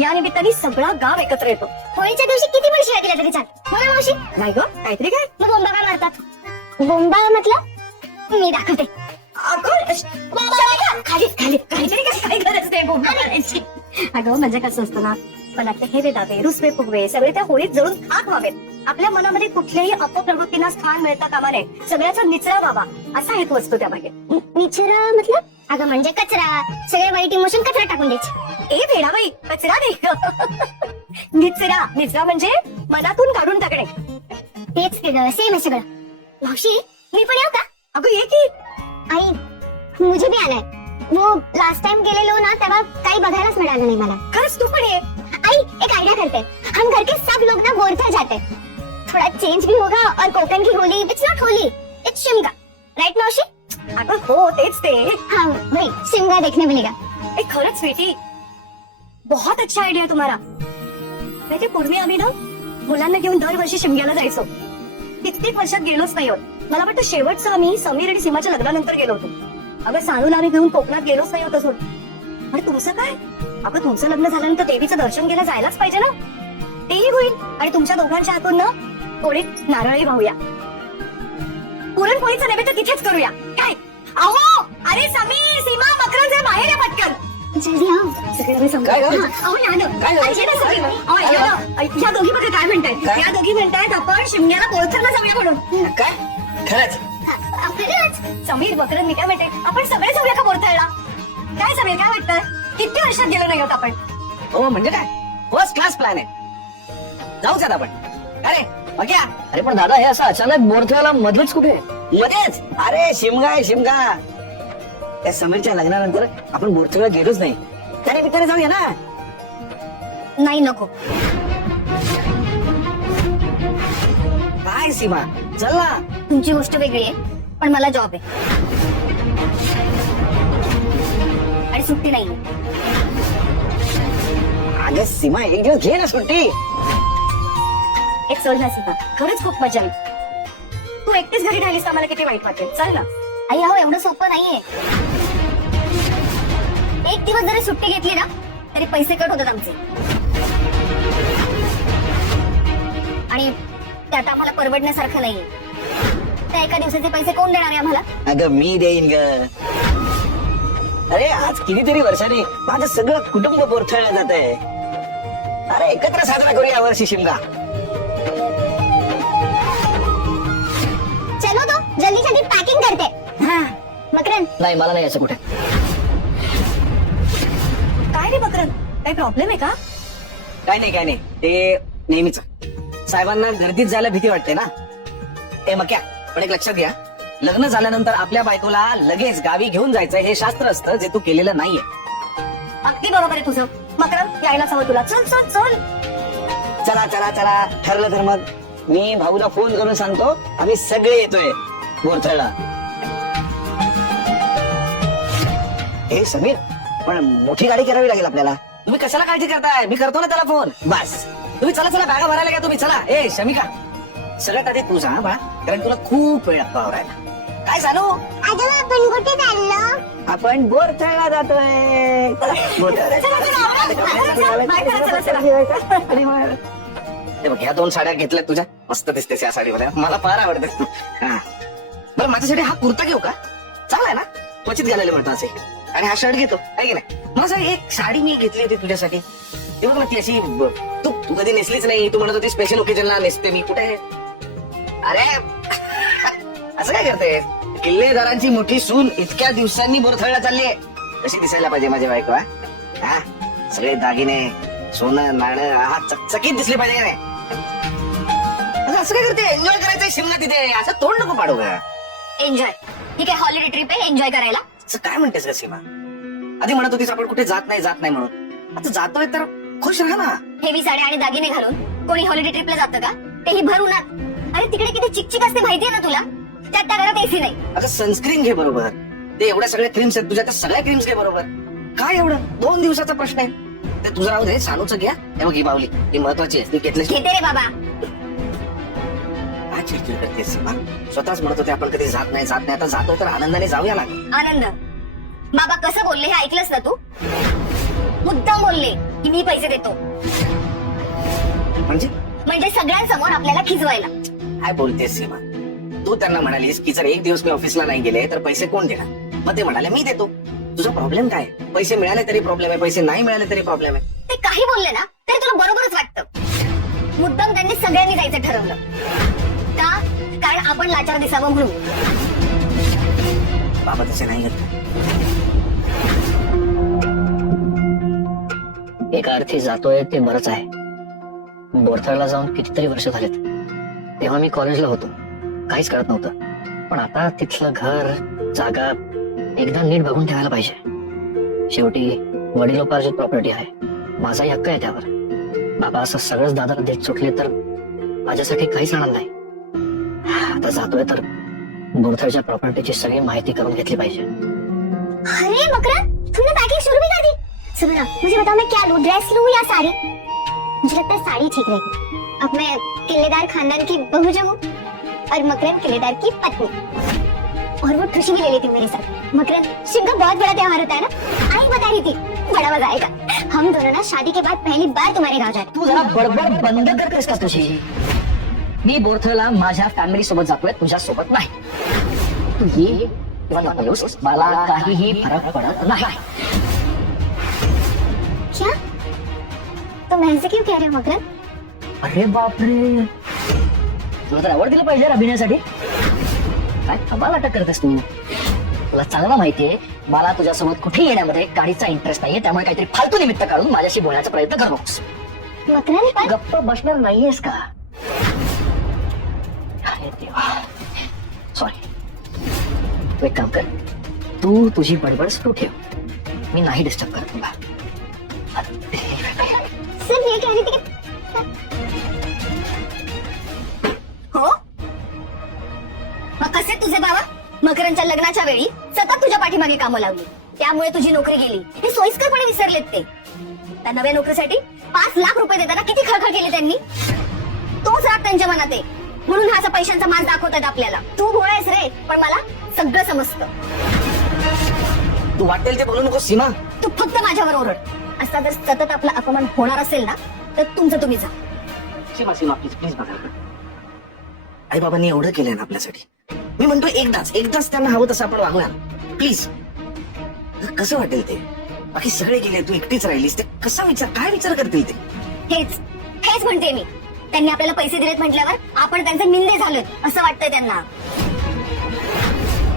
या निमित्ताने सगळा गाव एकत्र येतो. होळीच्या दिवशी किती पण शिव्या दिल्या तरी चाल. मला मावशी नाही ग, काहीतरी काय. मग बोंबा काय मारतात? बोंबा म्हटलं मी दाखवते. खाली खाली काहीतरी काय गरज नाही बोंबा मारायची. अगं म्हणजे कसं असतं ना, फटाके हे दावे रुसवे फुगवे सगळे त्या होळीत जळून खाक व्हावेत. आपल्या मनामध्ये कुठल्याही अपप्रवृत्तींना स्थान मिळता कामा नये. सगळ्याचा निचरा व्हावा असा हेतू असतो त्यामागे. निचरा मतलब? अगं म्हणजे कचरा. सगळे वाईट इमोशन कचरा टाकून द्यायचे. ए भेडाबाई, कचरा नाही निचरा. निचरा म्हणजे मनातून काढून टाकणे. तेच ते ग, सेम आहे सगळं. मावशी मी पण येऊ का? अगं ये की. आई मुझे भी आना है. वो लास्ट टाइम गेलेलो ना तेव्हा काही बघायलाच मिळालं नाही मला. खरंच तू पण ये. आई एक आइडिया करते हैं. हम घर के सब लोग ना बोरथल जाते हैं. थोड़ा चेंज भी होगा और कोकण की Holy it's not Holy it's Shimga. Right मौसी? अगं हो तेच ते. हाँ वही शिमगा देखने मिलेगा. ए खरंच स्वीटी, बहुत अच्छा आयडिया तुम्हाला. त्याच्या पूर्वी आम्ही ना मुलांना घेऊन दरवर्षी शिमग्याला जायचो. कित्येक वर्षात गेलोच नाही होत. मला वाटतं शेवटचं आम्ही समीर आणि सीमाच्या लग्नानंतर गेलो होतो. अगं सानूला आम्ही घेऊन कोकणात गेलोच नाही होत अजून. आणि तुमचं काय? अगं तुमचं लग्न झाल्यानंतर देवीचं दर्शन घ्यायला जायलाच पाहिजे ना. तेही होईल आणि तुमच्या दोघांच्या हातून ना पोळीत नारळही वाहूया. पुरणपोळीचं नैवेद्य तिथेच करूया काय? अहो अरे समीर सीमा मकरंद जरा बाहेर या पटकन. जल्दी आओ. सगळे समजा. काय गं? अहो या ना. काय झालं? ऐका ना सगळे. अहो, ऐका ना. या दोघी बघा काय म्हणतायत. काय? या दोघी म्हणतायत आपण शिमग्याला पोळथरला जाऊया म्हणून. काय खरंच? खरंच? समीर मकरंद मी काय म्हणते, आपण सगळे जाऊया का पोळथरला? काय समीर काय वाटतं? किती वर्षात गेलो नाही होत आपण. हो म्हणजे काय, फर्स्ट क्लास प्लॅन आहे. जाऊच आता आपण. अरे बघ्या. अरे पण दादा हे असं अचानक बोरथळ्याला मध्येच कुठे? मध्येच? अरे शिमगा आहे शिमगा. त्या समीरच्या लग्नानंतर आपण बोरथळ्याला गेलोच नाही. त्याने मित्राने जाऊया ना. नाही नको. काय सीमा चल ना. तुमची गोष्ट वेगळी आहे पण मला जॉब आहे आणि सुट्टी नाही. अगं सीमा एक दिवस घे ना सुट्टी. एक सोड ना सीमा, खरंच खूप मजा आली. तू एकटीच घरी राहिलीस तर मला किती वाईट वाटेल. चल ना. आई अहो एवढं सोपं नाहीये. एक दिवस जरी सुट्टी घेतली ना तरी पैसे कट होतात आमचे आणि त्यात आम्हाला परवडण्यासारखं नाहीये. त्या एका दिवसाचे पैसे कोण देणार आहे आम्हाला? अगं मी देईन ग. अरे आज कितीतरी वर्षांनी माझं सगळं कुटुंब बोरथळला जात आहे. अरे एकत्र साजरा करूया यावर्षी शिमगा. चलो तो जल्दी जल्दी पॅकिंग करते. हा. मकरंद नाही मला नाही असं कुठे. काय रे मकरंद, काही प्रॉब्लेम आहे का? काय नाही ते नेहमीच. साहेबांना गर्दीत जायला भीती वाटते ना. ते मग क्या पण एक लक्षात घ्या, लग्न झाल्यानंतर आपल्या बायकोला लगेच गावी घेऊन जायचं हे शास्त्र असतं जे तू केलेलं नाहीये. अगदी बरोबर आहे तुझं. मकरंद यायला हवं तुला. चल चल चल. चला चला चला ठरलं तर मग मी भाऊला फोन करून सांगतो आम्ही सगळे येतोय बोरथळला. हे समीर पण मोठी गाडी करावी लागेल आपल्याला. तुम्ही कशाला काळजी करताय, मी करतो ना त्याला फोन. बस तुम्ही चला चला बॅगा भरायला घ्या तुम्ही. चला ए शमिका सगळ्यात आधी तू सांग बाळा, कारण तुला खूप वेळ लागतो आवरायला. काय सांगू? आजोबा आपण कुठे चाललो? आपण बोरथळला जातोय. हे बघ ह्या 2 साड्या घेतल्यात तुझ्या, मस्त दिसतेस या साडीमध्ये. मला फार आवडते. बरं माझ्यासाठी हा कुर्ता घेऊ का? चांगला आहे ना, क्वचित घालायला म्हणतो असे. आणि हा शर्ट घेतो आहे की नाही. मला सांग एक साडी मी घेतली होती तुझ्यासाठी. ते बघ ना ती अशी तू कधी नेसलीच नाही. तू म्हणत होती स्पेशल ओकेजनला नेसते मी. कुठे? अरे असं काय करते? किल्लेदारांची मोठी सून इतक्या दिवसांनी बोरथळला चालली आहे. कशी दिसायला पाहिजे माझी बायको? हा सगळे दागिने सोनं नाणं हा चकचकीत दिसले पाहिजे का नाही? असं काय करते? एन्जॉय करायचंय शिमला तिथे. असं तोंड नको पाडू का? एन्जॉय ठीक आहे, हॉलिडे ट्रिप आहे, एन्जॉय करायला. असं काय म्हणतेस का सीमा? आधी म्हणत होतीस आपण कुठे जात नाही म्हणून. आता जातोय तर खुश राहा ना. हेवी साड्या आणि दागिने घालून कोणी हॉलिडे ट्रिपला जातं का? तेही भर उन्हात. अरे तिकडे किती चिकचिक असते माहितीये ना तुला. त्यात त्या घरात एसी नाही. अगं सनस्क्रीन घे बरोबर. ते एवढ्या सगळ्या क्रीम्स आहेत तुझ्या, त्या सगळ्या क्रीम्स घे बरोबर. काय एवढं 2 दिवसाचा प्रश्न आहे. ते तुझं राहू दे, सानूचं घ्या. हे बघ ही बावली ही महत्वाची आहे. ती घेतलीस? घेते रे बाबा. काय चिडचिड करतेस सीमा? स्वतःच म्हणत होते आपण कधी जात नाही आता जातोय तर आनंदाने जाऊया लागेल. आनंद बाबा कसं बोलले हे ऐकलंस ना तू? मुद्दाम बोलले की मी पैसे देतो, म्हणजे सगळ्यांसमोर आपल्याला खिजवायला. काय बोलतेस सीमा? तू त्यांना म्हणालीस की जर एक दिवस मी ऑफिसला नाही गेले तर पैसे कोण देणार? मग ते म्हणाले मी देतो. तुझा प्रॉब्लेम काय? पैसे मिळाले तरी प्रॉब्लेम आहे, पैसे नाही मिळाले तरी प्रॉब्लेम आहे. ते काही बोलले ना तरी तुला बरोबरच वाटतं. मुद्दाम त्यांनी सगळ्यांनी जायचं ठरवलं का? कारण आपण लाचार दिसावं म्हणून. बाबा तसे नाही करत. एका अर्थी जातोय ते बरंच आहे. बोरथळला जाऊन कितीतरी वर्ष झालेत. तेव्हा मी कॉलेजला होतो, काहीच कळत नव्हतं. पण आता तिथलं घर, जागा एकदा नीट बघून ठेवायला पाहिजे. शेवटी वडिलोपार्जित प्रॉपर्टी आहे, माझाही हक्क आहे त्यावर. बाबा असं सगळंच दादाला देत सुटले तर माझ्यासाठी काहीच राहणार नाही. आता जातोय तर बोरथळच्या प्रॉपर्टीची सगळी माहिती करून घेतली पाहिजे. अरे मकरंद, तुमने पैकिंग शुरू भी कर दी? सुनो ना, मुझे बताओ मैं क्या लूं, ड्रेस लूं या साड़ी? मुझे लगता है साड़ी ठीक रहेगी. अब मैं किलेदार खानदान की बहू जो हूँ और मकरंद किलेदार की पत्नी, और वो खुशी भी ले लेती मेरे साथ. मकरंद, शिव का बहुत बड़ा त्योहार होता है ना, आई बता रही थी, बड़ा मजा आएगा. हम दोनों ना शादी के बाद पहली बार तुम्हारे गाँव जाए. तू जरा बडबड बंद करतेस का तुझी? मी बोरथळला माझ्या फॅमिली सोबत जातोय, तुझ्या सोबत नाही. तू ये किंवा नको येऊस, मला काहीही फरक पडत नाही. क्या? तुम ऐसे क्यों कह रहे हो मकरंद? अरे बापरे, तुला तर आवड दिलं पाहिजे अभिनयासाठी. काय कमाल नाटक करतेस तू. तुला चांगला माहितीये मला तुझ्यासोबत कुठे येण्यामध्ये काहीचा इंटरेस्ट नाहीये, त्यामुळे काहीतरी फालतू निमित्त काढून माझ्याशी बोलण्याचा प्रयत्न करू नकोस. मकरंद पण गप्प बसणार नाहीयेस का? अरे देवा, सॉरी. तू एक काम कर, तू तुझी बडबड सुरू ठेव, मी नाही डिस्टर्ब करत तुला. सिर्फ ये कह रही थी कि हो? मग कसे तुझे बाबा मकरंदच्या लग्नाच्या वेळी सतत तुझ्या पाठीमागे कामं लावली, त्यामुळे तुझी नोकरी गेली हे सोयीस्करपणे विसरलेत ते. त्या नव्या नोकरीसाठी 5 लाख रुपये देताना किती खळखळ केली त्यांनी. तोच राग त्यांच्या मनात आहे, म्हणून हा असा पैशांचा माज दाखवतात आपल्याला. तू भोळा आहेस रे, पण मला सगळं समजतं. तू वाटेल ते बोलू नको सीमा. तू फक्त माझ्यावर ओरड. असा जर सतत आपला अपमान होणार असेल ना तर तुमचं तुम्ही जा. सीमा सीमा प्लीज प्लीज बघा. आई बाबांनी एवढं केलंय ना आपल्यासाठी. मी म्हणतो एकदाच त्यांना हवं तसं आपण वागूया प्लीज. कसं वाटेल ते? बाकी सगळे गेले, तू एकटीच राहिलीस. ते कसा काय विचार करतील ते? हेच म्हणते मी. त्यांनी आपल्याला पैसे दिलेत म्हटल्यावर आपण त्यांचे निंदे झालोत असं वाटतंय त्यांना.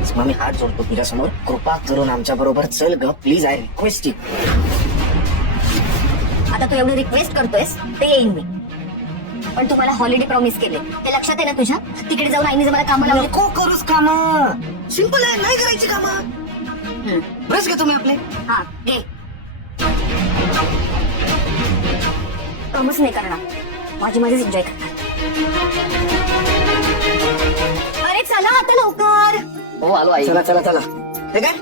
सीमा, मी हात जोडतो तुझ्या समोर, कृपा करून आमच्या बरोबर चल ग प्लीज. I request you. आता तू एवढं रिक्वेस्ट करतोयस ते येईन मी, पण तुम्हाला हॉलिडे प्रॉमिस केले ते लक्षात आहे ना तुझ्या? तिकडे जाऊन आईने मला कामं लावली. नको करूस काम. सिंपल आहे, नाही करायची कामं. ब्रश घे तुम्ही आपले. हा घे. कामच नाही करणार, माझीच एन्जॉय करणार. अरे चला आता लवकर. हो आलो आई. चला चला चला. हे काय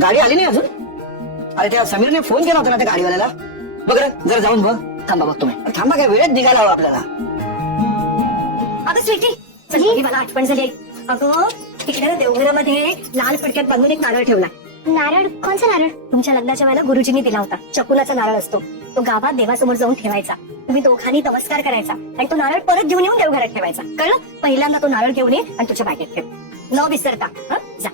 गाडी आली नाही अजून? अरे त्या समीरने फोन केला होता ना त्या गाडीवाल्याला. बघ रे, जरा जाऊन बघ. थांबा बघ तुम्ही. थांबा, काय वेळेत निघायला हवं आपल्याला. अगं स्वीटी चल, मला आठवण झाली. अगं तिकडे देवघरामध्ये लाल फडक्यात बांधून एक नारळ ठेवला. नारळ? कोणचा नारळ? तुमच्या लग्नाच्या वेळेला गुरुजींनी दिला होता. चकुलाचा नारळ असतो तो, गावात देवासमोर जाऊन ठेवायचा. तुम्ही दोघांनी नमस्कार करायचा आणि तो नारळ परत घेऊन येऊन देवघरात ठेवायचा. कळलं? पहिल्यांदा तो नारळ घेऊन ये आणि तुझ्या बॅगेत ठेव, न विसरता. जा.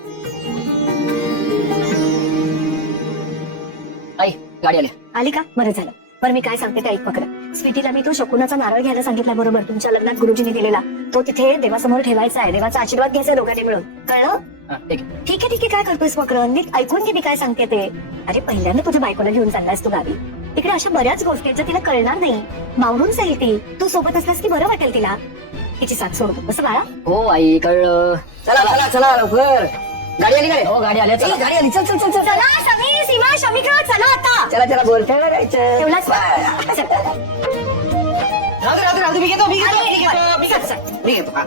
आई गाडी आली. आली का? बरं झालं. बरं मी काय सांगते ते ऐक फक्त. स्वीटीला मी तो शकुनाचा नारळ घ्यायला सांगितला बरोबर, तुमच्या लग्नात गुरुजींनी दिलेला. तो तिथे देवासमोर ठेवायचा आहे. देवाचा आशीर्वाद घ्यायचा दोघांनी मिळून. कळलं? ठीक आहे. ठीक आहे ठीक आहे. काय करतोयस मकरंद? नीट ऐकून घे मी काय सांगते ते. अरे पहिल्यांदा तुझ्या बायकोला घेऊन चाललास तू गावी. तिकडे अशा बऱ्याच गोष्टी आहेत तिला कळणार नाही, मावरून जाईल ती. तू सोबत असलास की बरं वाटेल तिला. तिची साथ सोडतो कसं बाळा? हो आई कळलं. चला चला चला लवकर. गाडी आली काय? हो गाडी आली. ए, गाडी आली. चल चल चल चल. चला समीर, सीमा, शमिका चला आता. चला चला बोलताय जायचं. तेवढाच. राहू दे, मी घेतो चल. मी घेतो. हा.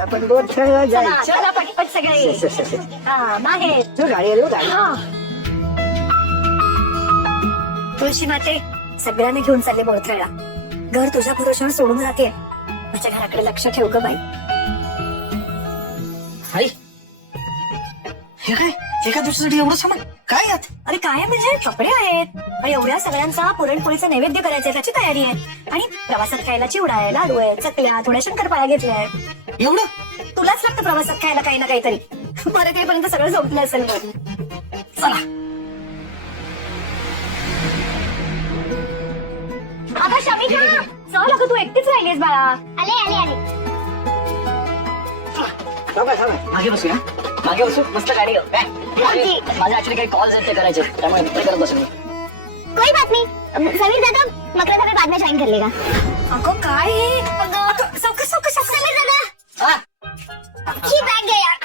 आपण बोलताय चला जायचं. चला पटपट सगळे. हा बाहेर. गाडी आली. गाडी. हा. तुळशी माते सगळ्यांनी घेऊन चालले बोरथळला. घर तुझ्या भरोशावर सोडून जाते. माझ्या घराकडे लक्ष ठेव ग बाई. आई हे काय एका दिवसासाठी एवढं सामान काय यात? अरे काय म्हणजे कपडे आहेत आणि एवढ्या सगळ्यांचा पुरणपोळीचा नैवेद्य करायचंय त्याची तयारी आहे. आणि प्रवासात खायला चिवडा आहे, लाडू आहे, चकल्या, थोड्या शंकरपाळ्या घेतल्या आहेत. एवढं तुलाच लागतं प्रवासात खायला काही ना काहीतरी. बरं काहीपर्यंत सगळं संपलं असेल मग. चला. अगं शमिका, चल अगं तू एकटीच राहिलीस बाळा. आले आले आले. मागे बसूया. मागे बसू मस्त गाडी घेऊ. काय? माझे ऍक्च्युली काही कॉल्स आहेत ते करायचे, त्यामुळे ते करत बसून. कोई बात नहीं, समीर दादा मकरंद हमें बाद में ज्वाइन कर लेगा. अगं काय हे? अगं सावकाश सावकाश सावकाश. समीर दादा हा? ही बॅग घ्या यार.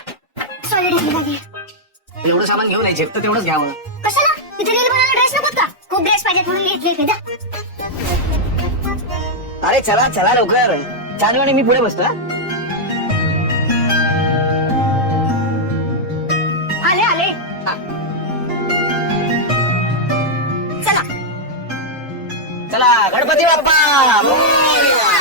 सॉरी ढकली घ्या. एवढं सामान घेऊन यायचे तर तेवढंच घ्यावं. कशाला? तिथे रील बनवायला ड्रेस नको का? खूप ड्रेस पाहिजेत म्हणून घेतले ते जा. अरे चला चला लवकर. चालू आणि मी पुढे बसतो. हा? आले आले. चला. चला गणपती बाप्पा मोरया.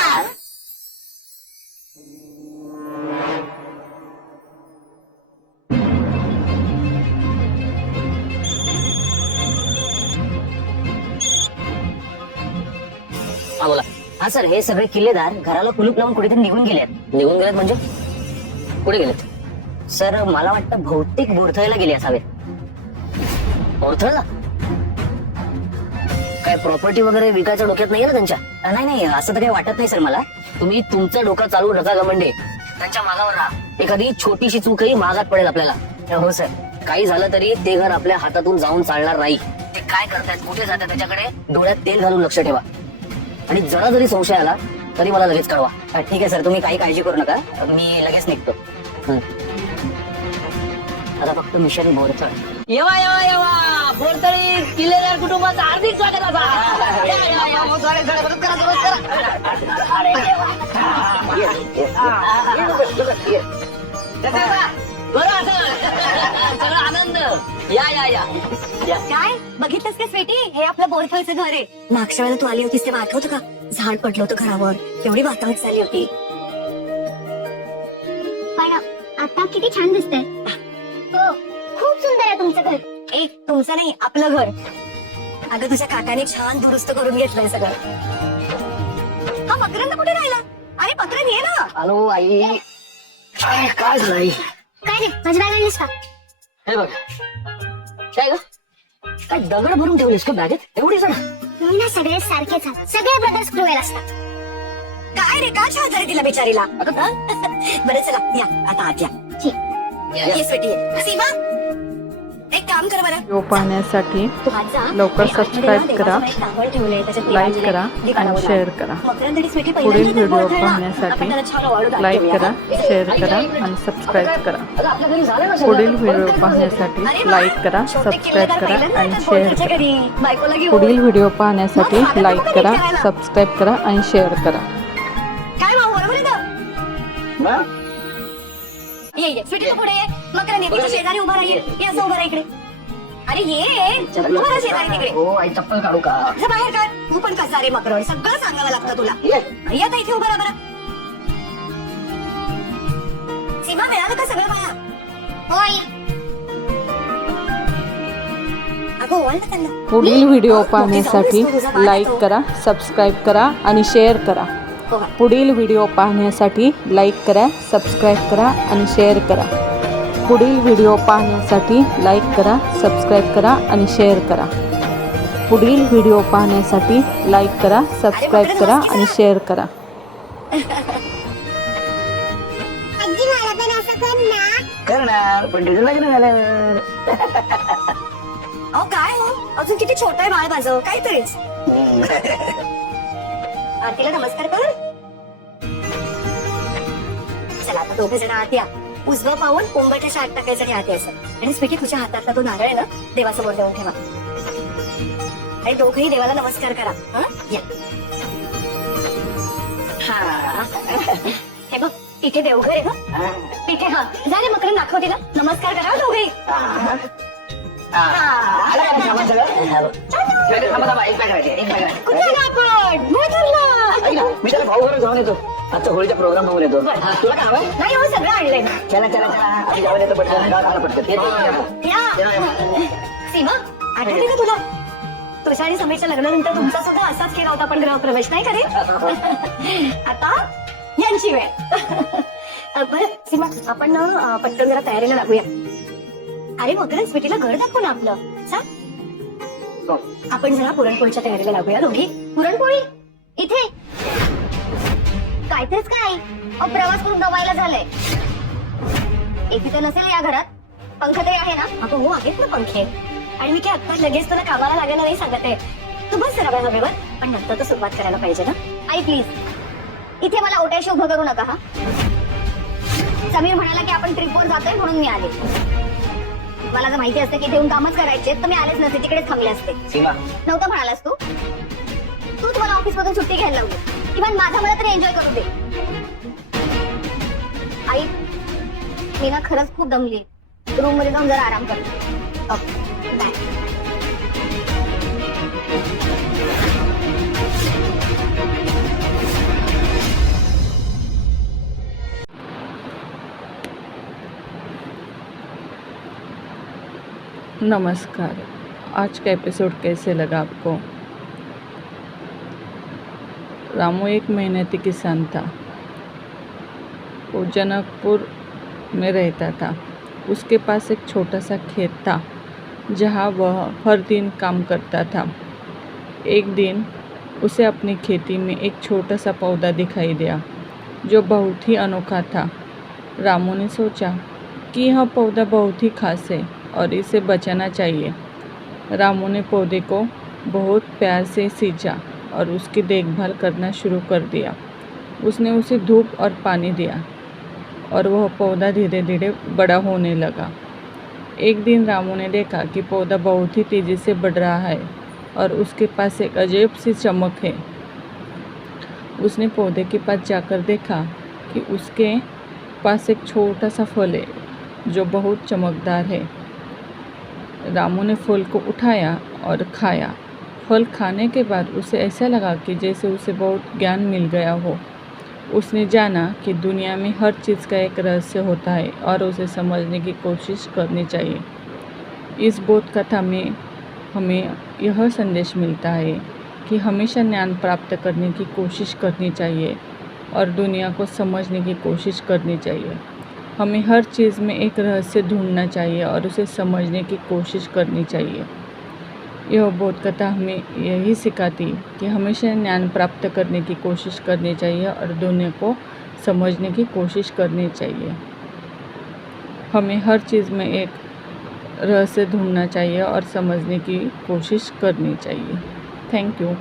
हा बोला. हा सर, हे सगळे किल्लेदार घराला कुलूप लावून कुठेतरी निघून गेलेत. निघून गेलेत म्हणजे कुठे गेलेत? सर मला वाटतं बहुतेक बोरथळ्याला गेले असावेत. बोरथळला? काय प्रॉपर्टी वगैरे विकायच्या डोक्यात नाहीये ना त्यांच्या? नाही नाही, असं तर काही वाटत नाही सर मला. तुम्ही तुमचा डोका चालू नका गमंडे. त्यांच्या मागावर राहा. एखादी छोटीशी चूकही मागात पडेल आपल्याला. हो सर, काही झालं तरी ते घर आपल्या हातातून जाऊन चालणार नाही. ते काय करतायत, कुठे जातात त्याच्याकडे डोळ्यात तेल घालून लक्ष ठेवा. आणि जरा जरी संशय आला तरी मला लगेच कळवा. ठीक आहे सर, तुम्ही काही काळजी करू नका, मी लगेच निघतो. आता फक्त मिशन बोरथळ. येवा येवा येवा, बोरथळी किल्लेदार कुटुंबाचं हार्दिक स्वागत सगळं आनंद. या या या या. काय बघितलंस का स्वीटी? हे आपलं बोरथळचं घर आहे. मागच्या वेळेला तू आली होतीस तेव्हा आठवतं का? झाड पडलं होतं घरावर, एवढी वातावरण झाली होती. पण आता किती छान दिसतंय. हो, खूप सुंदर आहे तुमचं घर. एक तुमचं नाही, आपलं घर. अगं तुझ्या काकाने छान दुरुस्त करून घेतलंय सगळं. हा मकरंद कुठे राहिला? अरे मकरंद ये ना. हॅलो आई. काय झालं आई? काय रे, माझी बॅग आणलीस का? हे बघ. काय ग? काय दगड भरून ठेवलीस का बॅगेत? एवढी जण? तुम्ही ना सगळे सारखेच आहात. सगळे ब्रदर्स क्रुएल असतात. काय रे, का छान झाली तिला बिचारीला? बरं चला या आता आत या. ये स्वीटी ये. सीमा एक काम कर बरं. व्हिडिओ पाहण्यासाठी आज जा. लवकर मी आतमध्ये सबस्क्राईब ना करा, देवासमोर एक तांबळ ठेवलंय, त्याच्यात लाईक दिवा करा लावलाय. आणि दिवा शेअर लावला. करा. मकरंद आणि स्वीटी पुढील पहिल्यांदा व्हिडिओ बोलतोय ना. पाहण्यासाठी आपण त्याला छान आवडू लाईक दाखवूया. करा, शेअर करा आणि सबस्क्राईब करा. अगं, आपल्या घरी झालं ना सगळं? पुढील व्हिडिओ अरे पाहण्यासाठी वा. लाईक करा, छोटे सबस्क्राईब किल्लेदार करा पहिल्यांदा आणि येतात शेअर बोरथळच्या करा. घरी. बायकोला घेऊन. पुढील व्हिडिओ पाहण्यासाठी मग लाईक आता करा, करायला. सबस्क्राईब करा आणि शेअर करा. काय भाऊ बरोबर आहे ना? हा? ये ये स्वीटी तू पुढे ये. मकरंद ये, तिच्या शेजारी उभा राहा. ये असं उभा राहा इकडे. अरे ये तू उभा राहा शेजारी तिकडे. हो आई, चप्पल काढू का? जा बाहेर काढ. तू पण कसा रे मकरंद, सगळं सांगावं लागतं तुला. ये. ये आता इथे उभा राहा बरं. सीमा मिळालं का सगळं बाळा? होय. अगं ओवाळ ना त्यांना. पुढील व्हिडिओ पाहण्यासाठी लाईक करा, सबस्क्राईब करा आणि शेअर करा. हो. पुढील व्हिडिओ पाहण्यासाठी लाईक करा, सबस्क्राईब करा आणि शेअर करा. पुढील व्हिडिओ पाहण्यासाठी लाईक करा, सबस्क्राईब करा आणि शेअर करा. पुढील व्हिडिओ पाहण्यासाठी लाईक करा, सबस्क्राईब करा आणि शेअर करा. आजी मला पण असं कर ना. करणार पण तुझं लग्न झालं. अहो काय हो, अजून किती छोटं आहे बाळ माझं, काहीतरीच. आरतीला नमस्कार कर. चला आता दोघे जण आत या. उजवं पाहून कोंबड्याच्या शाळेत टाकायसाठी आत यायचं. आणि स्वीटी तुझ्या हातातला तो नारळ आहे ना देवासमोर देऊन ठेवा. आणि दोघंही देवाला नमस्कार करा. हं? या. हा. हे बघ इथे देवघर आहे ना, तिथे. हा झाले मकरंद, दाखव तिला. नमस्कार करा दोघेही. आलं का सामान सगळं? चला. थांबा एक बॅग राहते एक बॅग राहते कुठे आलो आपण भोजनला. ऐक ना, मी त्याला भाऊ बरोबर जाऊन येतो आजचा होळीचा प्रोग्राम बघून येतो बरं. तुला काय हवंय नाही हो सगळं आणलंय ना. चला चला चला आम्ही जाऊन येतो पटकन गावाला पटकन या. सीमा आठवते का तुला तुझ्या आणि समीरच्या लग्नानंतर तुमचा सुद्धा असाच केला होता आपण गृहप्रवेश नाही करे. आता यांची वेळ. बरं सीमा आपण ना पटकन जरा तयारीला लागूया. अरे मकरन स्वीटीला घर दाखव ना आपलं. सांग आपण जरा पुरणपोळीच्या तयारीला लागूया दोघी. पुरणपोळी इथे काय तेच काय प्रवास करून दमायला झालंय. एसी तर नसेल या घरात, पंखा तरी आहे ना. अगं हो आहेत ना पंखे. आणि मी काय आता लगेच तुला कामाला लागायला नाही सांगत आहे. तू बस जरा हवेवर पण नंतर तर सुरुवात करायला पाहिजे ना. आई प्लीज इथे मला ओट्याशी उभं करू नका हा. समीर म्हणाला की आपण ट्रिपवर जातोय म्हणून मी आले. मला जर माहिती असते की इथे येऊन कामच करायचे तर मी आलेच नसते, तिकडेच थांबले असते. सीमा नव्हतं म्हणालास तूच मला ऑफिस मधून सुट्टी घ्यायला लावली. इव्हन माझा मला तरी एन्जॉय करू दे. आई मी ना खरंच खूप दमली. रूम मध्ये जाऊन जरा आराम करते. बाय. नमस्कार। आज का एपिसोड कैसे लगा आपको? रामू एक मेहनती किसान था। वो जनकपुर में रहता था। उसके पास एक छोटा सा खेत था जहाँ वह हर दिन काम करता था। एक दिन उसे अपनी खेती में एक छोटा सा पौधा दिखाई दिया जो बहुत ही अनोखा था। रामू ने सोचा कि यह पौधा बहुत ही खास है और इसे बचाना चाहिए। रामू ने पौधे को बहुत प्यार से सींचा और उसकी देखभाल करना शुरू कर दिया। उसने उसे धूप और पानी दिया और वह पौधा धीरे धीरे बड़ा होने लगा। एक दिन रामू ने देखा कि पौधा बहुत ही तेज़ी से बढ़ रहा है और उसके पास एक अजीब सी चमक है। उसने पौधे के पास जाकर देखा कि उसके पास एक छोटा सा फल है जो बहुत चमकदार है। रामू ने फल को उठाया और खाया। फल खाने के बाद उसे ऐसा लगा कि जैसे उसे बहुत ज्ञान मिल गया हो। उसने जाना कि दुनिया में हर चीज़ का एक रहस्य होता है और उसे समझने की कोशिश करनी चाहिए। इस बोध कथा में हमें यह संदेश मिलता है कि हमेशा ज्ञान प्राप्त करने की कोशिश करनी चाहिए और दुनिया को समझने की कोशिश करनी चाहिए। हमें हर चीज़ में एक रहस्य ढूंढना चाहिए और उसे समझने की कोशिश करनी चाहिए। यह बोध कथा हमें यही सिखाती कि हमेशा ज्ञान प्राप्त करने की कोशिश करनी चाहिए और दुनिया को समझने की कोशिश करनी चाहिए। हमें हर चीज़ में एक रहस्य ढूंढना चाहिए और समझने की कोशिश करनी चाहिए। Thank you.